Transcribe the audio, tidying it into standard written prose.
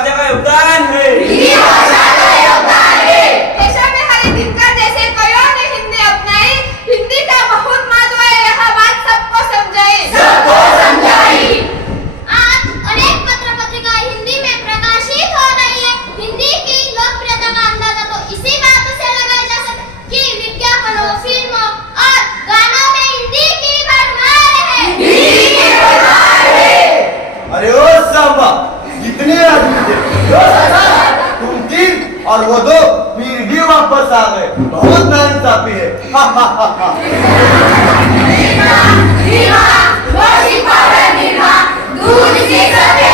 भाषा का योगदान है। हिंदी भाषा का योगदान है। देशों में हरि दिनकर जैसे कईयों ने हिंदी अपनाई। हिंदी का बहुत महत्व है, यह बात सबको समझाई। सबको समझाई। आज अनेक पत्र पत्रिका हिंदी में प्रकाशित हो रही है। हिंदी की लोकप्रियता का अंदाजा तो इसी बात से लगाया जा सकता है कि विज्ञापनों, फिल्मों और गानों में हिंदी की भरमार है। हिंदी की भरमार है। अरे ओ सांबा, कितने आदमी थे? तुम 3 और वो 2 फिर भी वापस आ गए। बहुत नाइंसाफी है। निर्मा, निर्मा, वॉशिंग पाउडर निर्मा, दूध की सफेद